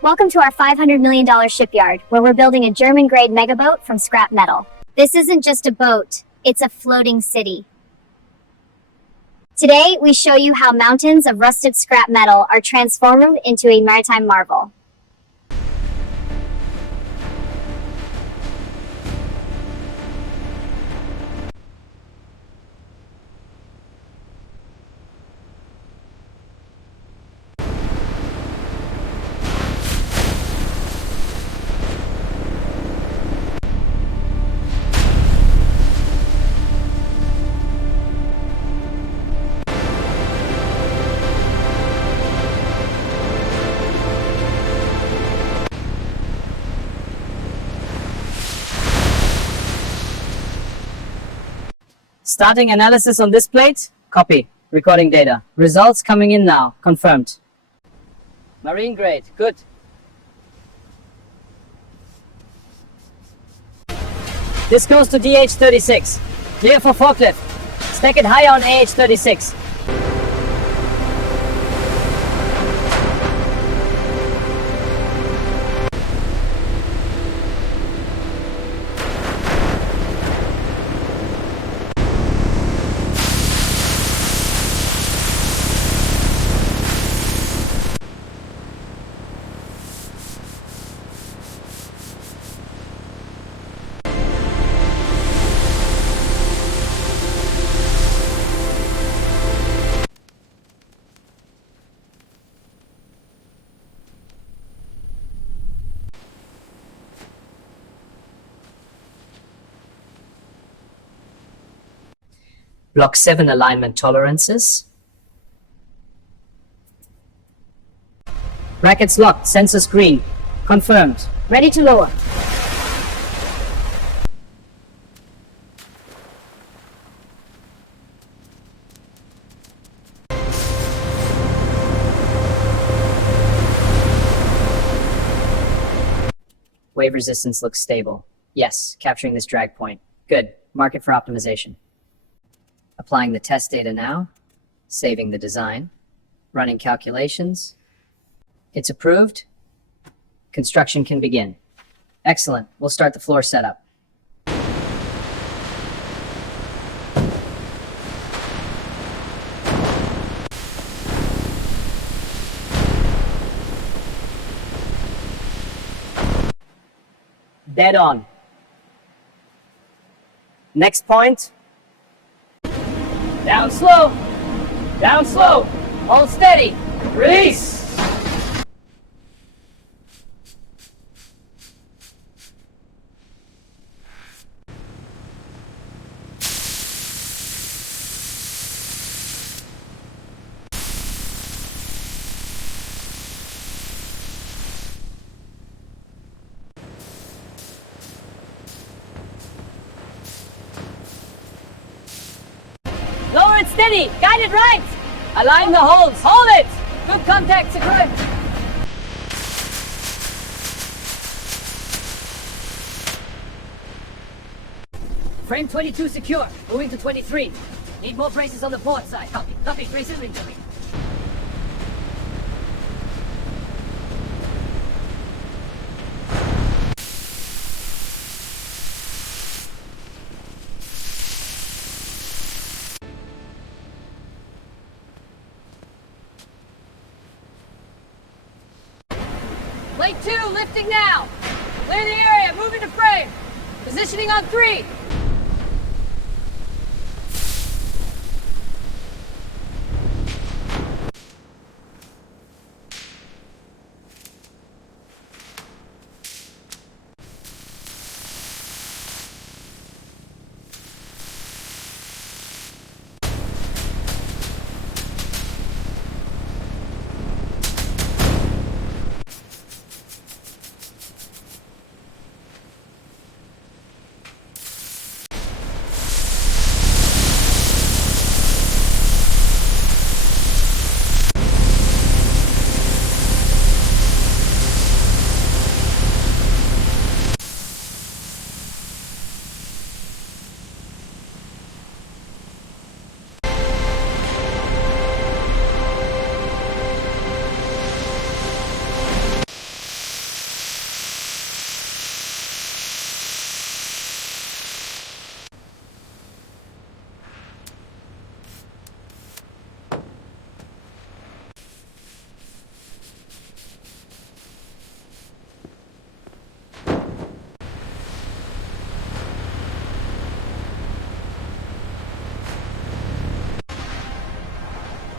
Welcome to our $500 million shipyard, where we're building a German-grade megaboat from scrap metal. This isn't just a boat, it's a floating city. Today, we show you how mountains of rusted scrap metal are transformed into a maritime marvel. Starting analysis on this plate. Copy. Recording data. Results coming in now. Confirmed. Marine grade. Good. This goes to DH36. Clear for forklift. Stack it higher on AH36. Block 7 alignment tolerances. Brackets locked, sensors green. Confirmed. Ready to lower. Wave resistance looks stable. Yes, capturing this drag point. Good. Mark it for optimization. Applying the test data now, saving the design, running calculations. It's approved. Construction can begin. Excellent. We'll start the floor setup. Dead on. Next point. Down slow. Down slow. Hold steady. Release. Lower it steady. Guide it right. Align the holes. Hold it. Good contact, secure. Frame 22 secure. Moving to 23. Need more braces on the port side. Copy. Copy. Braces incoming. Plate 2, lifting now. Clear the area, moving to frame. Positioning on 3.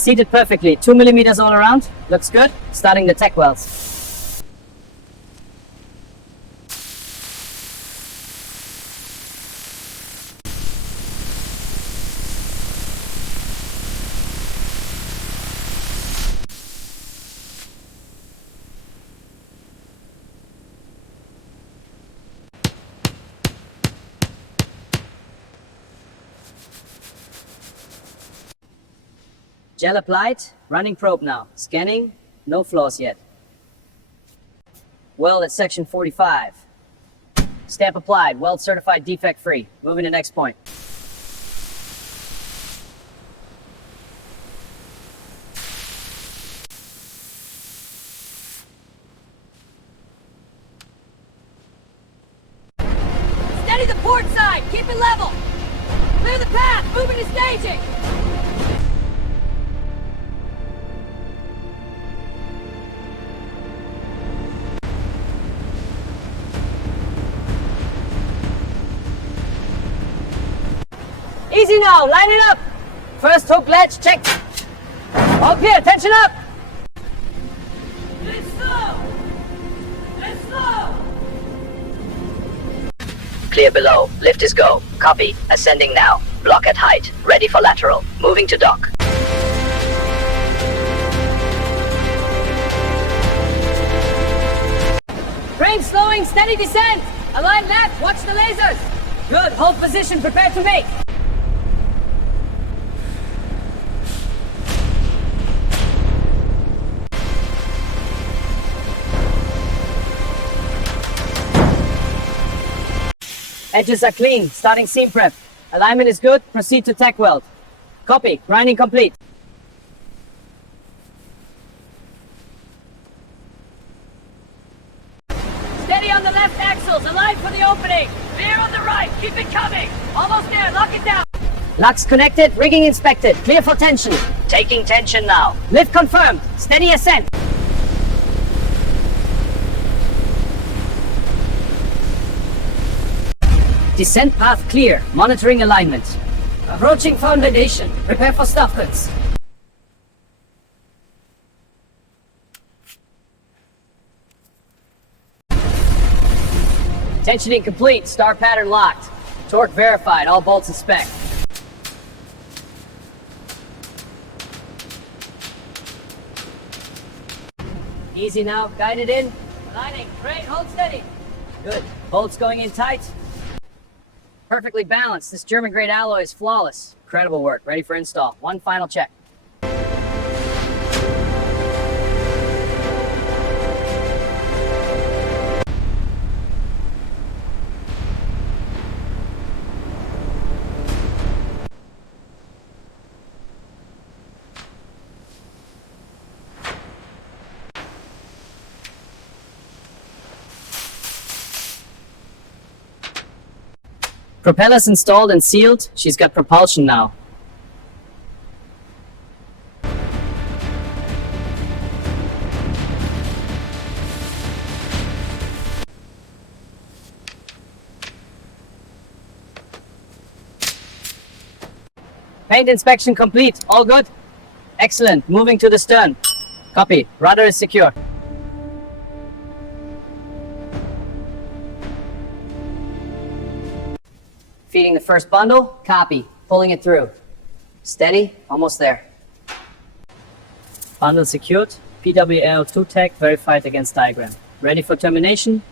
Seated perfectly, 2 millimeters all around. Looks good. Starting the tech welds. Gel applied, running probe now. Scanning, no flaws yet. Weld at section 45. Stamp applied, weld certified defect free. Moving to next point. Steady the port side, keep it level. Clear the path, moving to staging. Easy now, line it up. First hook ledge, check. All clear, tension up. It's slow. It's slow. Clear below, lift is go. Copy, ascending now. Block at height, ready for lateral. Moving to dock. Frame slowing, steady descent. Align left, watch the lasers. Good, hold position, prepare to make. Edges are clean, starting seam prep. Alignment is good, proceed to tack weld. Copy, grinding complete. Steady on the left axles, align for the opening. Clear on the right, keep it coming. Almost there, lock it down. Locks connected, rigging inspected. Clear for tension. Taking tension now. Lift confirmed, steady ascent. Descent path clear, monitoring alignment. Approaching foundation, prepare for stuffcuts. Tensioning complete, star pattern locked. Torque verified, all bolts in spec. Easy now, guided in. Aligning, great, hold steady. Good, bolts going in tight. Perfectly balanced, this German grade alloy is flawless. Incredible work, ready for install. One final check. Propellers installed and sealed. She's got propulsion now. Paint inspection complete. All good? Excellent. Moving to the stern. Copy. Rudder is secure. Feeding the first bundle. Copy. Pulling it through. Steady. Almost there. Bundle secured. PWL2 tag verified against diagram. Ready for termination.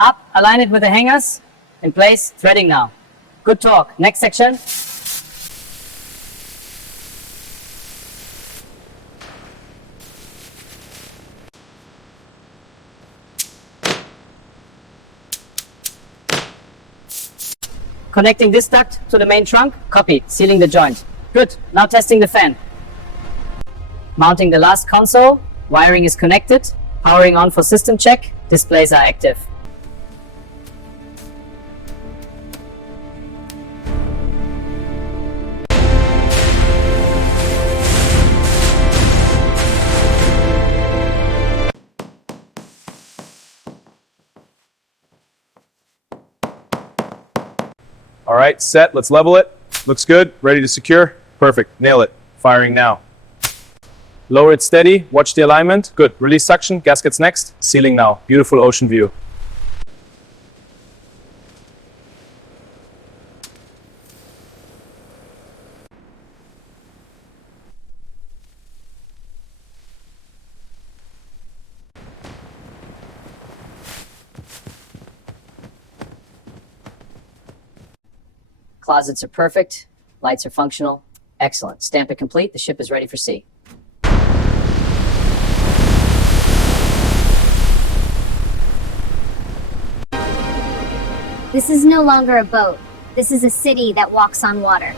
Up. Align it with the hangers. In place. Threading now. Good talk. Next section. Connecting this duct to the main trunk. Copy. Sealing the joint. Good. Now testing the fan. Mounting the last console. Wiring is connected. Powering on for system check. Displays are active. All right, set. Let's level it. Looks good. Ready to secure. Perfect. Nail it. Firing now. Lower it steady. Watch the alignment. Good. Release suction. Gaskets next. Sealing now. Beautiful ocean view. Closets are perfect. Lights are functional. Excellent. Stamp it complete. The ship is ready for sea. This is no longer a boat. This is a city that walks on water.